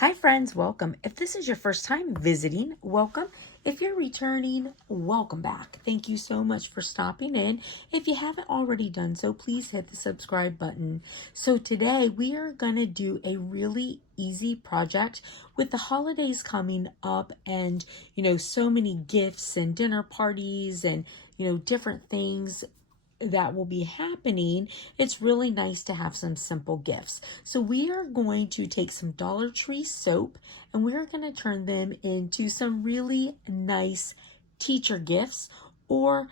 Hi friends, welcome. If this is your first time visiting, welcome. If you're returning, welcome back. Thank you so much for stopping in. If you haven't already done so, please hit the subscribe button. So today we are going to do a really easy project with the holidays coming up and, so many gifts and dinner parties and, different things that will be happening. It's really nice to have some simple gifts. So we are going to take some Dollar Tree soap and we're going to turn them into some really nice teacher gifts or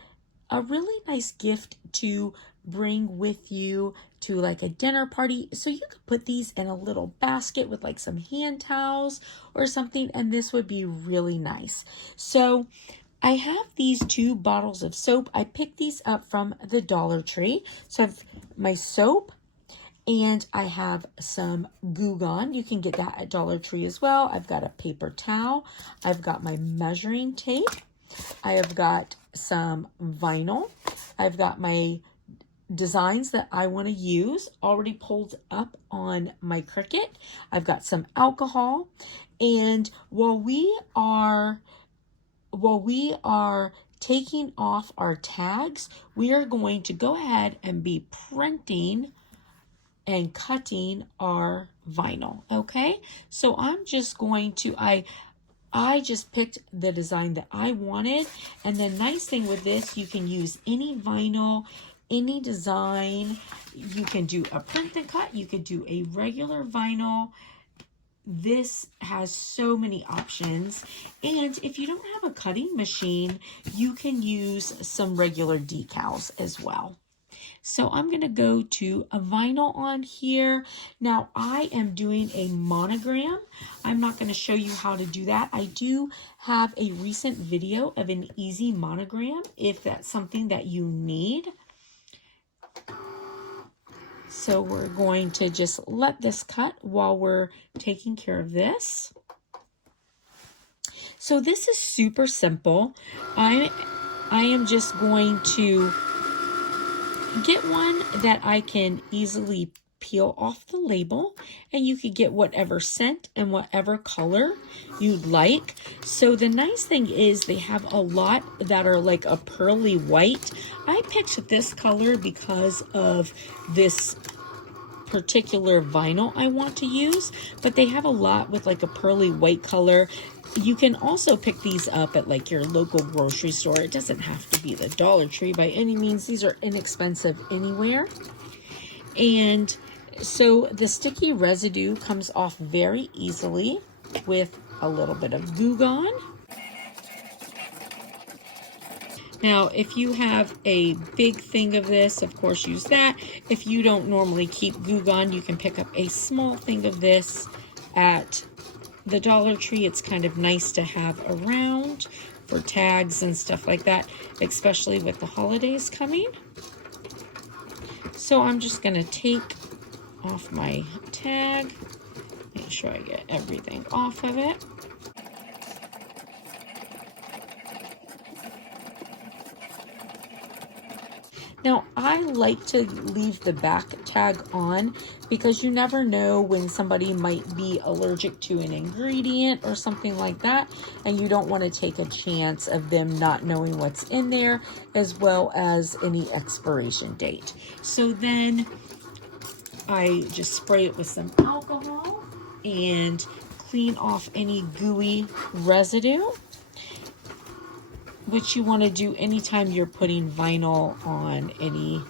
a really nice gift to bring with you to like a dinner party. So you could put these in a little basket with like some hand towels or something, and this would be really nice. So I have these 2 bottles of soap. I picked these up from the Dollar Tree. So I have my soap and I have some Goo Gone. You can get that at Dollar Tree as well. I've got a paper towel. I've got my measuring tape. I have got some vinyl. I've got my designs that I want to use already pulled up on my Cricut. I've got some alcohol. And while we are taking off our tags, we are going to go ahead and be printing and cutting our vinyl. Okay, so I'm just going to, I just picked the design that I wanted. And the nice thing with this, you can use any vinyl, any design. You can do a print and cut. You could do a regular vinyl. This has so many options, and if you don't have a cutting machine, you can use some regular decals as well. So I'm going to go to a vinyl on here. Now I am doing a monogram. I'm not going to show you how to do that. I do have a recent video of an easy monogram if that's something that you need. So we're going to just let this cut while we're taking care of this. So this is super simple. I am just going to get one that I can easily peel off the label, and you could get whatever scent and whatever color you'd like. So the nice thing is they have a lot that are like a pearly white. I picked this color because of this particular vinyl I want to use, but they have a lot with like a pearly white color. You can also pick these up at like your local grocery store. It doesn't have to be the Dollar Tree by any means. These are inexpensive anywhere. And so the sticky residue comes off very easily with a little bit of Goo Gone. Now, if you have a big thing of this, of course, use that. If you don't normally keep Goo Gone, you can pick up a small thing of this at the Dollar Tree. It's kind of nice to have around for tags and stuff like that, especially with the holidays coming. So I'm just going to take off my tag, make sure I get everything off of it. Now, I like to leave the back tag on because you never know when somebody might be allergic to an ingredient or something like that, and you don't want to take a chance of them not knowing what's in there, as well as any expiration date. So then I just spray it with some alcohol and clean off any gooey residue, which you want to do anytime you're putting vinyl on any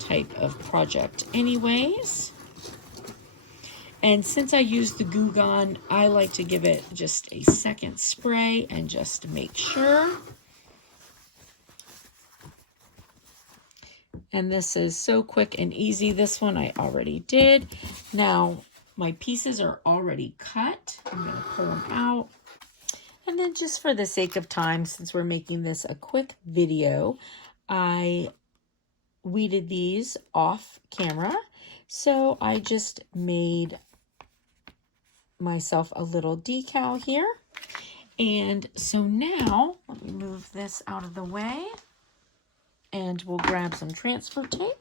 type of project anyways. And since I use the Goo Gone, I like to give it just a second spray and just make sure. And this is so quick and easy. This one I already did. Now my pieces are already cut. I'm going to pull them out. And then just for the sake of time, since we're making this a quick video, I weeded these off camera. So I just made myself a little decal here. And so now, let me move this out of the way. And we'll grab some transfer tape.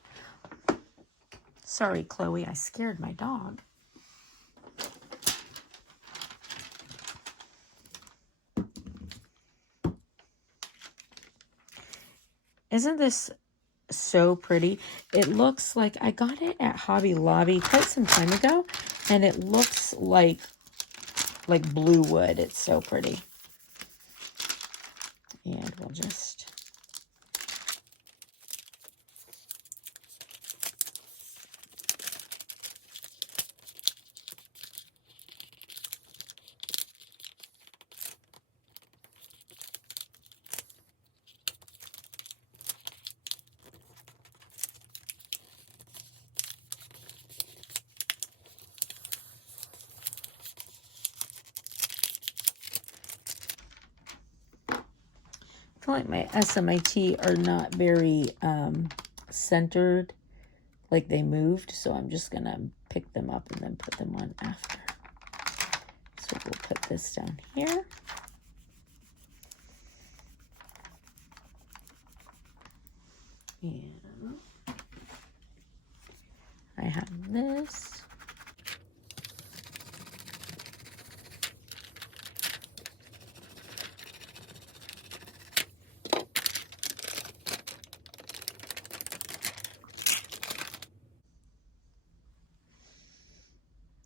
Sorry, Chloe, I scared my dog. Isn't this so pretty? It looks like I got it at Hobby Lobby quite some time ago, and it looks like blue wood. It's so pretty. And we'll just I feel like my SMIT are not very centered, like they moved, so I'm just gonna pick them up and then put them on after. So we'll put this down here. And I have this.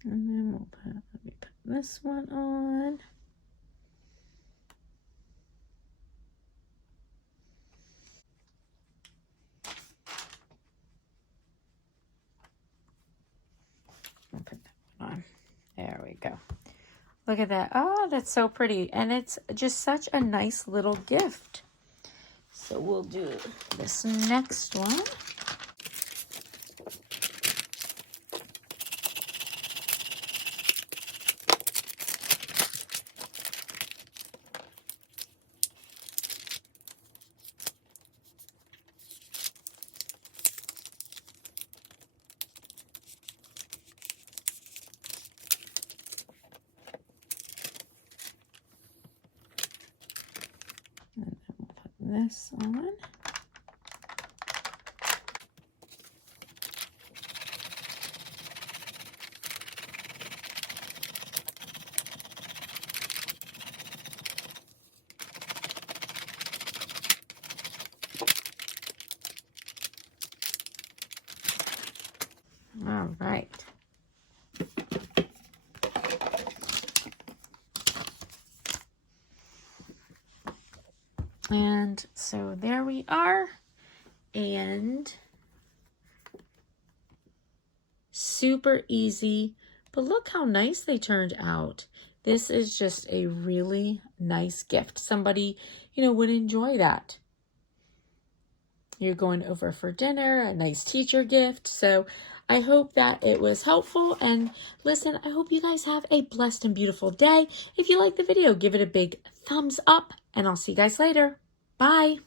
And then we'll let me put this one on. I'll put that one on. There we go. Look at that. Oh, that's so pretty. And it's just such a nice little gift. So we'll do this next one. And then we'll put this on. All right. And so there we are. And super easy, but look how nice they turned out. This is just a really nice gift. Somebody, would enjoy that. You're going over for dinner, a nice teacher gift. So I hope that it was helpful. And listen, I hope you guys have a blessed and beautiful day. If you like the video, give it a big thumbs up, and I'll see you guys later. Bye.